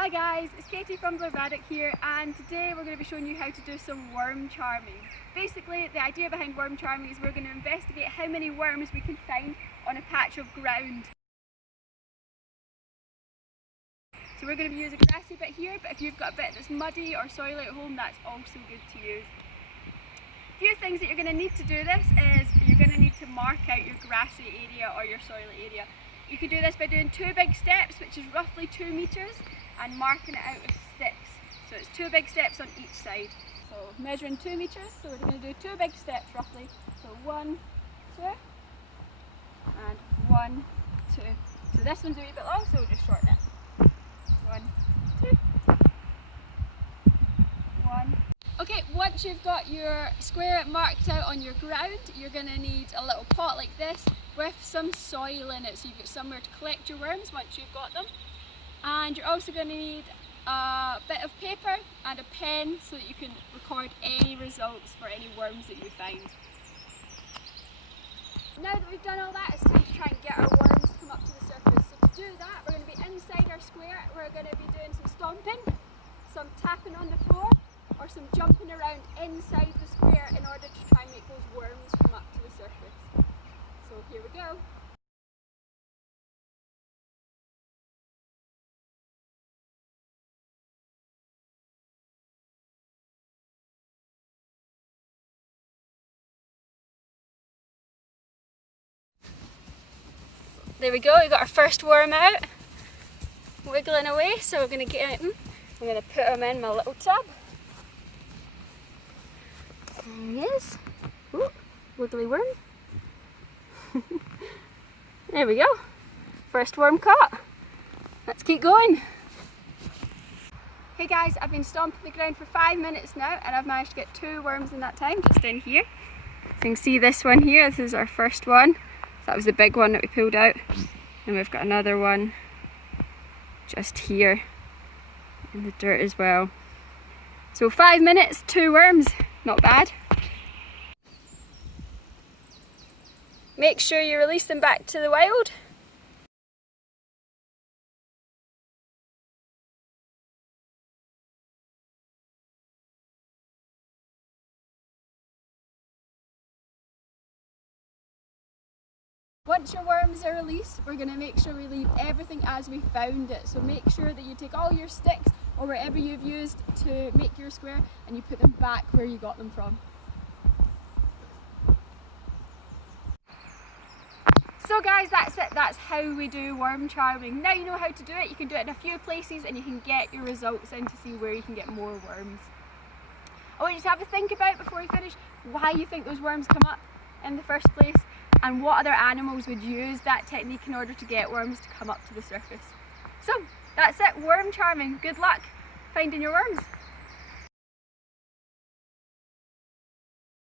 Hi guys, it's Katie from Blue Braddock here, and today we're going to be showing you how to do some worm charming. Basically, the idea behind worm charming is we're going to investigate how many worms we can find on a patch of ground. So we're going to use a grassy bit here, but if you've got a bit that's muddy or soily at home, that's also good to use. A few things that you're going to need to do this is you're going to need to mark out your grassy area or your soily area. You can do this by doing 2 big steps, which is roughly 2 metres, and marking it out with sticks. So it's 2 big steps on each side. So measuring 2 metres, so we're going to do 2 big steps roughly. So 1, 2, and 1, 2. So this one's a wee bit long, so we'll just shorten it. 1, 2, 1. Okay, once you've got your square marked out on your ground, you're going to need a little pot like this with some soil in it, so you've got somewhere to collect your worms once you've got them. And you're also going to need a bit of paper and a pen so that you can record any results for any worms that you find. Now that we've done all that, it's time to try and get our worms to come up to the surface. So to do that, we're going to be inside our square. We're going to be doing some stomping, some tapping on the floor, or some jumping around inside the square in order to try and make those worms come up to the surface. So here we go. There we go, we got our first worm out, wiggling away, so we're going to get him. I'm going to put him in my little tub. There he is. Ooh, wiggly worm. There we go, first worm caught. Let's keep going. Hey guys, I've been stomping the ground for 5 minutes now, and I've managed to get 2 worms in that time, just in here. So you can see this one here, this is our first one. That was the big one that we pulled out, and we've got another one just here in the dirt as well. So 5 minutes, 2 worms, not bad. Make sure you release them back to the wild. Once your worms are released, we're going to make sure we leave everything as we found it. So make sure that you take all your sticks or whatever you've used to make your square and you put them back where you got them from. So guys, that's it. That's how we do worm charming. Now you know how to do it. You can do it in a few places and you can get your results in to see where you can get more worms. I want you to have a think about before you finish why you think those worms come up in the first place, and what other animals would use that technique in order to get worms to come up to the surface. So that's it, worm charming. Good luck finding your worms.